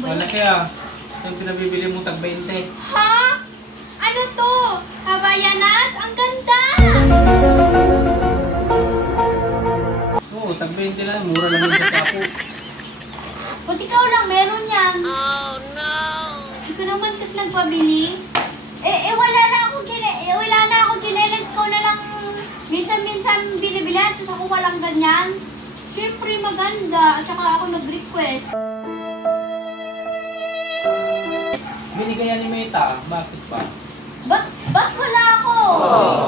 ba yun? Malaki ah. Yung pinabibili mong tag 20. Ha? Ano to? Havaianas? Ang ganda! Oo, tag 20 lang. Mura lang yung kapo. Ba't ikaw lang meron yan? Oh no! Ikaw naman kasi nagpabili. Wala na akong chinelas ko na lang minsan-minsan binibilan. Tapos ako walang ganyan. Siyempre maganda. At saka ako nag-request. Binigayan ni Meta. Bakit pa? Ba't wala ako?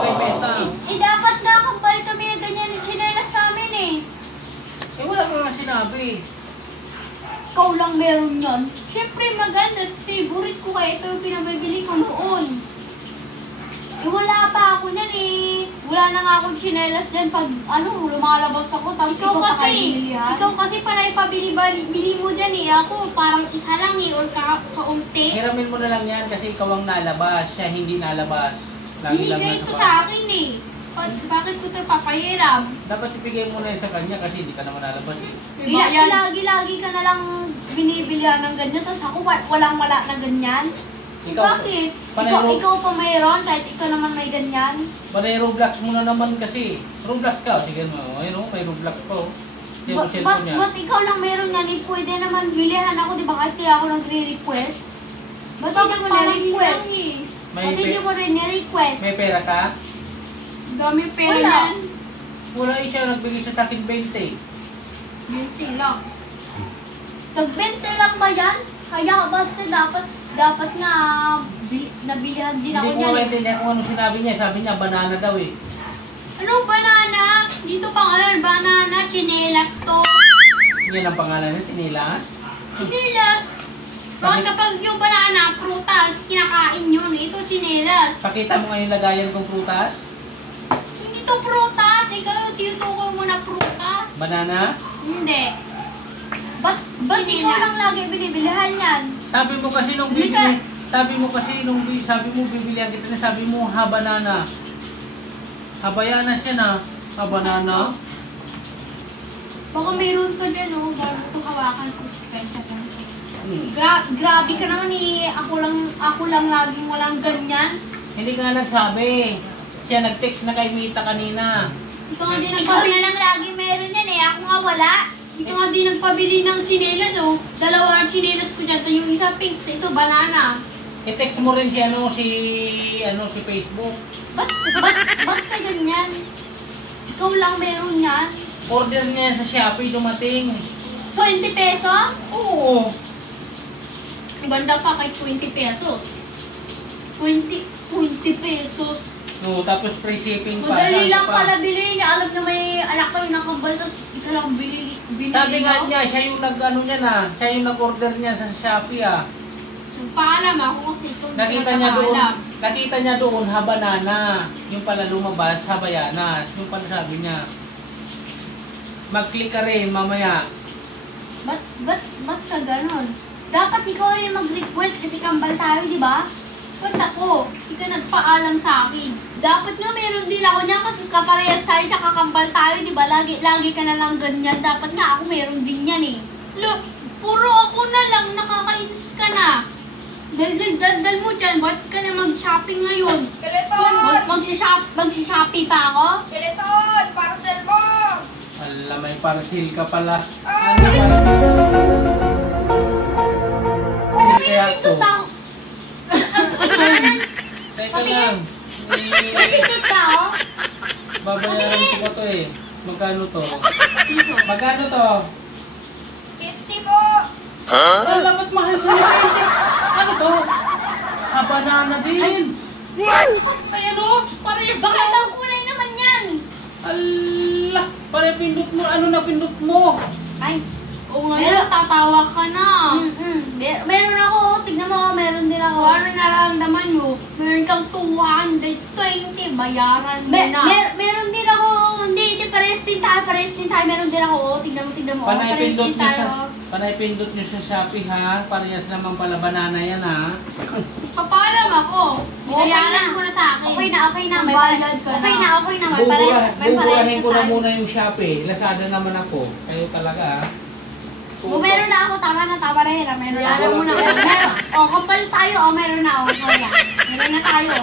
Kay Meta. Dapat nakakabal kami na ganyan yung chinelas namin eh. Wala ka nga sinabi. Ikaw lang meron yan. Siyempre maganda. Favorite ko kaya ito yung pinabibili ko noon. Wala pa ako niyan eh. Wala na nga akong chinelas dyan pag lumalabas ako. Tapos ikaw kasi para ipabili mo dyan eh. Ako parang isa lang eh or kaunti. Hiramin mo na lang yan kasi ikaw ang nalabas. Siya hindi nalabas. Binigay ito sa akin eh. Bakit ko ito papahiram? Dapat ibigay mo na yan sa kanya kasi hindi ka naman nalabas eh. Lagi ka na lang binibilihan ng ganyan. Tapos ako walang-wala na ganyan. Bakit? Ikaw pa mayroon kahit ikaw naman may ganyan? Panay Roblox mo na naman kasi. Roblox ka. Sige mo. Ayun may Roblox pa. Ba't ikaw lang mayroon yan? Pwede naman bilihan ako. Di ba kahit ako nagre-request? Ba't hindi mo na-request? Ba't hindi mo rin na-request? May pera ka? Dami pera yan. Wala siya. Nagbigay siya sa akin 20. 20 lang. Tag-20 lang ba yan? Kaya basta dapat nga nabilihan din ako niyan. Hindi ko maintindihan kung ano sinabi niya. Sabi niya banana daw eh. Ano banana? Dito pangalan banana, chinelas to. Yan ang pangalan niya, chinelas? Chinelas. Bakit kapag yung banana, prutas, kinakain yun. Ito chinelas. Pakita mo nga yung lagayan kong prutas. Hindi to prutas. Ikaw yung tinutukoy mo na prutas. Banana? Hindi. Ba't ikaw lang lagi binibilihan yan? Sabi mo kasi nung bibilihan kita na sabi mo banana. Havaianas yan ah. Banana. Baka mayroon ka dyan oh. Bago ito hawakan ko special lang. Grabe ka naman eh. Ako lang laging walang ganyan. Hindi nga nagsabi. Siya nag-text na kay Mita kanina. Ikaw na lang lagi meron yan eh. Ako nga wala. Ito nga di nagpabili ng chinelas oh. Dalawa ang chinelas ko dyan. Yung isa pink, ito banana. I-text mo rin si Facebook. Ba't ka ganyan? Ikaw lang meron yan. Order niya sa Shopee, dumating. 20 pesos? Oo. Ganda pa kay 20 pesos. 20 pesos. No, tapos free shipping pa. Madali lang pala bilhin niya. Alam na may anak kayo ng kambal, tapos isa lang binili Sabi nga niyo. niya, siya yung siya yung nag-order niya sa Shopee ah. Paalam ako kasi ito. Nakita niya doon, banana. Yung pala lumabas, Havaianas. Yung pala sabi niya. Mag-click ka rin mamaya. Ba't ka ganon? Dapat ikaw rin mag-request kasi kambal tayo, di ba? Ba't ako? Hindi ka nagpaalam sa akin. Dapat nga meron din ako niya kasi kaparehas tayo sa kakambal tayo, di ba? Lagi ka na lang ganyan. Dapat nga ako meron din yan eh. Look, puro ako na lang. Nakakainis ka na. Dal mo dyan. Ba't ka na mag-shopping ngayon? Skeleton! Mag-shopping pa ako? Skeleton! Parcel mo! Ala, may parcel ka pala. Ay! Kaya to. Teka lang. Napindot ka ako? Babayaran ko pa to eh. Magkano to? Magkano to? 50 mo! Ala, ba't mahal sa mga? Ano to? Banana din. Ayan o, parehas Baka to. isang kulay naman yan. Ala, parehas pindot mo. Ano na pindot mo? Ay, ngayon tatawa ka na. Meron ako, tignan mo, meron din ako. Ano nararamdaman mo? Meron kang 220, bayaran mo na. Meron din ako, hindi, parehas din tayo, meron din ako. Tignan mo, Panay pindot nyo sa Shopee ha. Parehas naman pala banana yan ha. Papalam ako. Bayaran ko na sa akin. Okay na. May bayad ka na. Okay na. May parehas Buburahin ko na tayo. muna yung Shopee. Lazada naman ako. Kayo talaga ha. Meron na ako, tama na. kaparera. Meron Bayaran mo na. Wala. Meron. O, kapal tayo. O, meron na. O, kaya. Meron na tayo.